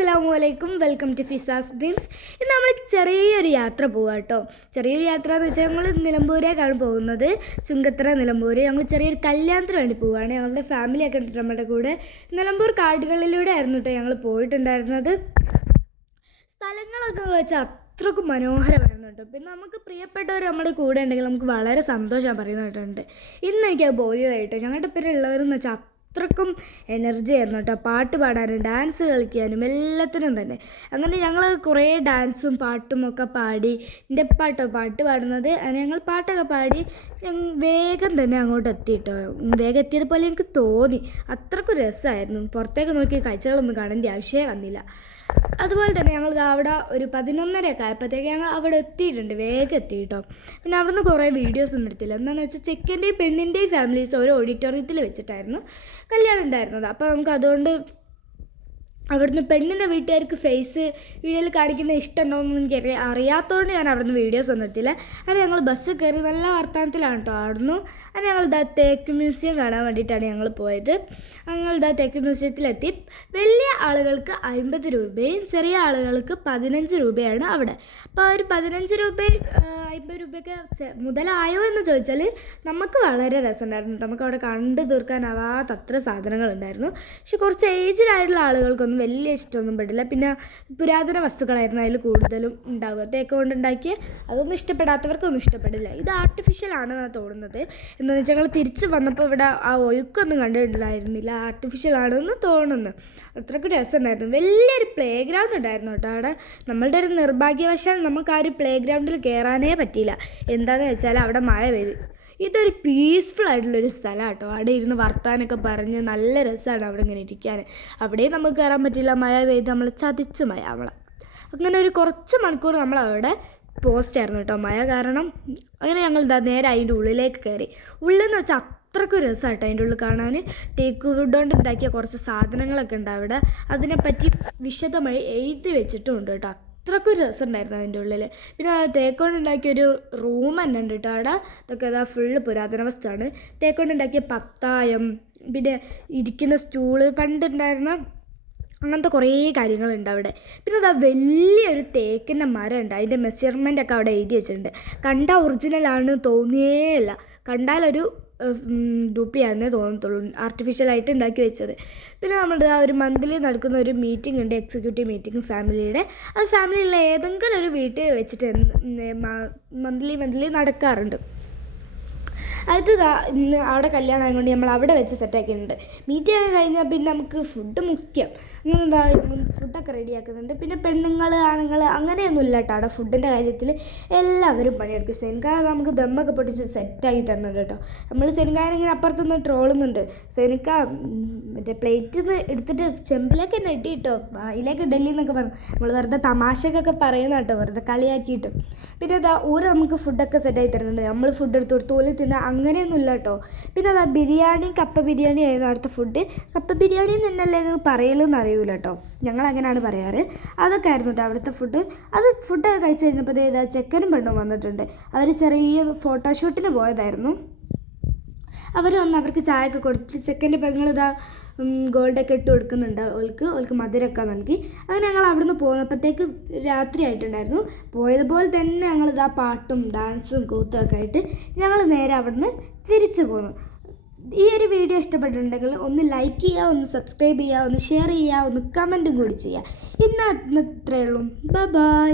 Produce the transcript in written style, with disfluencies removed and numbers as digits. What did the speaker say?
അസ്സലാമലൈക്കും, welcome to ഫിസാസ് dreams. ഇന്ന് നമ്മൾ ചെറിയൊരു യാത്ര പോവാം കേട്ടോ. ചെറിയൊരു യാത്ര എന്ന് വെച്ചാൽ ഞങ്ങൾ നിലമ്പൂരേക്കാണ് പോകുന്നത്. ചുങ്കത്തറ നിലമ്പൂർ. ഞങ്ങൾ ചെറിയൊരു കല്യാണത്തിന് വേണ്ടി പോവുകയാണ്. ഞങ്ങളുടെ ഫാമിലിയൊക്കെ ഉണ്ട് നമ്മുടെ കൂടെ. നിലമ്പൂർ കാടുകളിലൂടെ ആയിരുന്നു കേട്ടോ ഞങ്ങൾ പോയിട്ടുണ്ടായിരുന്നത്. സ്ഥലങ്ങളൊക്കെ വെച്ചാൽ അത്രക്കും മനോഹരമായിരുന്നു കേട്ടോ. പിന്നെ നമുക്ക് പ്രിയപ്പെട്ടവർ നമ്മുടെ കൂടെ ഉണ്ടെങ്കിൽ നമുക്ക് വളരെ സന്തോഷം പറയുന്നതായിട്ടുണ്ട്. ഇന്ന് എനിക്കത് ബോധ്യമായിട്ടോ. ഞങ്ങളുടെ പേര് ഉള്ളവരെന്ന് വെച്ചാൽ അത്രക്കും എനർജി ആയിരുന്നു കേട്ടോ. പാട്ട് പാടാനും ഡാൻസ് കളിക്കാനും എല്ലാത്തിനും തന്നെ. അങ്ങനെ ഞങ്ങൾ കുറേ ഡാൻസും പാട്ടും ഒക്കെ പാടി. എൻ്റെ പാട്ടോ പാട്ട് പാടുന്നത്. ഞങ്ങൾ പാട്ടൊക്കെ പാടി വേഗം തന്നെ അങ്ങോട്ട് എത്തി കേട്ടോ. വേഗം എത്തിയതുപോലെ എനിക്ക് തോന്നി. അത്രക്കും രസമായിരുന്നു. പുറത്തേക്ക് നോക്കി കാഴ്ചകളൊന്നും കാണേണ്ട ആവശ്യമേ വന്നില്ല. അതുപോലെ തന്നെ ഞങ്ങൾ അവിടെ ഒരു 11:30 ആയപ്പോഴത്തേക്ക് ഞങ്ങൾ അവിടെ എത്തിയിട്ടുണ്ട്. വേഗം എത്തി കേട്ടോ. പിന്നെ അവിടെ നിന്ന് കുറേ വീഡിയോസ് ഒന്നും എടുത്തില്ല. എന്താണെന്ന് വെച്ചാൽ ചെക്കൻ്റെയും പെണ്ണിൻ്റെയും ഫാമിലീസ് ഓരോ ഓഡിറ്റോറിയത്തിൽ വെച്ചിട്ടായിരുന്നു കല്യാണം ഉണ്ടായിരുന്നത്. അപ്പോൾ നമുക്ക് അതുകൊണ്ട് അവിടുന്ന് പെണ്ണിൻ്റെ വീട്ടുകാർക്ക് ഫേസ് വീഡിയോയിൽ കാണിക്കുന്ന ഇഷ്ടമുണ്ടോയെന്ന് എനിക്ക് അറിയാത്തതുകൊണ്ട് ഞാൻ അവിടുന്ന് വീഡിയോസ് ഒന്നും എടുത്തില്ല. അങ്ങനെ ഞങ്ങൾ ബസ് കയറി നല്ല വർത്തമാനത്തിലാണ് കേട്ടോ അവിടുന്ന്. അങ്ങനെ ഞങ്ങൾ തേക്ക് മ്യൂസിയം കാണാൻ വേണ്ടിയിട്ടാണ് ഞങ്ങൾ പോയത്. ഞങ്ങൾ തേക്ക് മ്യൂസിയത്തിലെത്തി. വലിയ ആളുകൾക്ക് 50 രൂപയും ചെറിയ ആളുകൾക്ക് 15 രൂപയാണ് അവിടെ. അപ്പോൾ ഒരു 15 രൂപയും 50 രൂപയൊക്കെ മുതലായോ എന്ന് ചോദിച്ചാൽ നമുക്ക് വളരെ രസമുണ്ടായിരുന്നു. നമുക്ക് അവിടെ കണ്ടു തീർക്കാനാവാത്ത അത്ര സാധനങ്ങളുണ്ടായിരുന്നു. പക്ഷെ കുറച്ച് ഏജ്ഡായിട്ടുള്ള ആളുകൾക്കൊന്നും വലിയ ഇഷ്ടമൊന്നും പെടില്ല. പിന്നെ പുരാതന വസ്തുക്കളായിരുന്നു അതിൽ കൂടുതലും ഉണ്ടാവുക. തേക്ക് കൊണ്ടുണ്ടാക്കിയ അതൊന്നും ഇഷ്ടപ്പെടാത്തവർക്കൊന്നും ഇഷ്ടപ്പെടില്ല. ഇത് ആർട്ടിഫിഷ്യൽ ആണെന്നാണ് തോന്നുന്നത്. എന്താണെന്ന് വെച്ചാൽ ഞങ്ങൾ തിരിച്ച് വന്നപ്പോൾ ഇവിടെ ആ ഒഴുക്കൊന്നും കണ്ടിട്ടുണ്ടായിരുന്നില്ല. ആർട്ടിഫിഷ്യൽ ആണെന്ന് തോന്നുന്നു. അത്രയ്ക്ക് രസമുണ്ടായിരുന്നു. വലിയൊരു പ്ലേ ഗ്രൗണ്ട് ഉണ്ടായിരുന്നു കേട്ടോ അവിടെ. നമ്മളുടെ ഒരു നിർഭാഗ്യവശാൽ നമുക്ക് ആ ഒരു പ്ലേ ഗ്രൗണ്ടിൽ കയറാനേ പറ്റിയില്ല. എന്താണെന്ന് വെച്ചാൽ അവിടെ മഴ പെയ്തു. ഇതൊരു പീസ്ഫുൾ ആയിട്ടുള്ളൊരു സ്ഥലമാണ് കേട്ടോ. അവിടെ ഇരുന്ന് വർത്താനൊക്കെ പറഞ്ഞ് നല്ല രസമാണ് അവിടെ ഇങ്ങനെ ഇരിക്കാൻ. അവിടെയും നമുക്ക് കയറാൻ പറ്റില്ല. മഴ പെയ്ത് നമ്മൾ ചതിച്ചു മഴ അവളെ. അങ്ങനെ ഒരു കുറച്ച് മണിക്കൂർ നമ്മളവിടെ പോസ്റ്റായിരുന്നു കേട്ടോ മഴ കാരണം. അങ്ങനെ ഞങ്ങൾ നേരെ അതിൻ്റെ ഉള്ളിലേക്ക് കയറി. ഉള്ളിൽ വെച്ചാൽ അത്രയ്ക്കും രസമായിട്ടോ അതിൻ്റെ ഉള്ളിൽ കാണാൻ. ടേക്ക് വുഡ് കൊണ്ട് ഉണ്ടാക്കിയ കുറച്ച് സാധനങ്ങളൊക്കെ ഉണ്ട് അവിടെ. അതിനെപ്പറ്റി വിശദമായി എഴുതി വെച്ചിട്ടുമുണ്ട് കേട്ടോ. അത്രയ്ക്കും രസമുണ്ടായിരുന്നു അതിൻ്റെ ഉള്ളിൽ. പിന്നെ തേക്കൊണ്ട് ഉണ്ടാക്കിയൊരു റൂം തന്നെ ഉണ്ട് കേട്ടോ അവിടെ. ഇതൊക്കെ അതാ ഫുള്ള് പുരാതന വസ്തുവാണ്. തേക്കൊണ്ട് ഉണ്ടാക്കിയ പത്തായം, പിന്നെ ഇരിക്കുന്ന സ്റ്റൂള്, പണ്ടുണ്ടായിരുന്ന അങ്ങനത്തെ കുറേ കാര്യങ്ങളുണ്ട് അവിടെ. പിന്നെ അതാ വലിയൊരു തേക്കിൻ്റെ മരം ഉണ്ട്. അതിൻ്റെ മെഷർമെൻ്റ് ഒക്കെ അവിടെ എഴുതി വെച്ചിട്ടുണ്ട്. കണ്ട ഒറിജിനലാണ് തോന്നിയേയില്ല. കണ്ടാലൊരു ഡൂപ്പിയാണെന്നേ തോന്നത്തുള്ളൂ, ആർട്ടിഫിഷ്യലായിട്ട് ഉണ്ടാക്കി വെച്ചത്. പിന്നെ നമ്മുടെ ഒരു മന്ത്ലി നടക്കുന്ന ഒരു മീറ്റിംഗ് ഉണ്ട്, എക്സിക്യൂട്ടീവ് മീറ്റിംഗ് ഫാമിലിയുടെ. അത് ഫാമിലിയിലുള്ള ഏതെങ്കിലും ഒരു വീട്ടിൽ വെച്ചിട്ട് മന്ത്ലി നടക്കാറുണ്ട്. അത് ഇന്ന് അവിടെ കല്യാണം ആയതുകൊണ്ട് നമ്മൾ അവിടെ വെച്ച് സെറ്റാക്കിയിട്ടുണ്ട്. മീറ്റിംഗ് ഒക്കെ കഴിഞ്ഞാൽ പിന്നെ നമുക്ക് ഫുഡ് മുഖ്യം. അങ്ങനെ ഫുഡൊക്കെ റെഡിയാക്കുന്നുണ്ട്. പിന്നെ പെണ്ണുങ്ങൾ ആണുങ്ങൾ അങ്ങനെയൊന്നും ഇല്ല കേട്ടോ അവിടെ. ഫുഡിൻ്റെ കാര്യത്തിൽ എല്ലാവരും പണിയെടുക്കും. സെനിക്കായ നമുക്ക് ദമ്മൊക്കെ പൊട്ടിച്ച് സെറ്റാക്കി തരുന്നുണ്ട് കേട്ടോ. നമ്മൾ സെനിക്കായനെ ഇങ്ങനെ അപ്പുറത്തുനിന്ന് ട്രോളുന്നുണ്ട്. സെനിക്ക മറ്റേ പ്ലേറ്റിൽ നിന്ന് എടുത്തിട്ട് ചെമ്പിലേക്ക് തന്നെ ഇട്ടിട്ടോ വായിലേക്ക് ഡൽഹി എന്നൊക്കെ പറഞ്ഞു. നമ്മൾ വെറുതെ തമാശക്കൊക്കെ പറയുന്ന കേട്ടോ, വെറുതെ കളിയാക്കിയിട്ട്. പിന്നെ അതാ ഊര് നമുക്ക് ഫുഡൊക്കെ സെറ്റാക്കി തരുന്നുണ്ട്. നമ്മൾ ഫുഡ് എടുത്ത് കൊടുത്ത് ഓല് തിന്ന അങ്ങനെയൊന്നുമില്ല കേട്ടോ. പിന്നെ അതാ ബിരിയാണി, കപ്പ ബിരിയാണി ആയിരുന്നു അവിടുത്തെ ഫുഡ്. കപ്പ ബിരിയാണി എന്നല്ലേ പറയലെന്ന് അറിയില്ല കേട്ടോ, ഞങ്ങൾ അങ്ങനെയാണ് പറയാറ്. അതൊക്കെ ആയിരുന്നു കേട്ടോ അവിടുത്തെ ഫുഡ്. അത് ഫുഡൊക്കെ കഴിച്ച് കഴിഞ്ഞപ്പോൾ ഇതാ ചെക്കനും പെണ്ണും വന്നിട്ടുണ്ട്. അവർ ചെറിയ ഫോട്ടോഷൂട്ടിന് പോയതായിരുന്നു. അവർ വന്ന് അവർക്ക് ചായയൊക്കെ കൊടുത്ത് ചെക്കൻ്റെ പെങ്ങളിതാ ഗോൾഡൊക്കെ ഇട്ട് കൊടുക്കുന്നുണ്ട്. ഓൾക്ക് മധുരമൊക്കെ നൽകി. അങ്ങനെ ഞങ്ങൾ അവിടുന്ന് പോകുന്നപ്പോഴത്തേക്ക് രാത്രി ആയിട്ടുണ്ടായിരുന്നു. പോയതുപോലെ തന്നെ ഞങ്ങളിതാ പാട്ടും ഡാൻസും കൂത്തൊക്കെ ആയിട്ട് ഞങ്ങൾ നേരെ അവിടുന്ന് തിരിച്ചു പോന്നു. ഈ ഒരു വീഡിയോ ഇഷ്ടപ്പെട്ടിട്ടുണ്ടെങ്കിൽ ഒന്ന് ലൈക്ക് ചെയ്യുക, ഒന്ന് സബ്സ്ക്രൈബ് ചെയ്യുക, ഒന്ന് ഷെയർ ചെയ്യുക, ഒന്ന് കമൻറ്റും കൂടി ചെയ്യുക. ഇന്ന് ഇത്രയേ ഉള്ളൂ. ബൈ.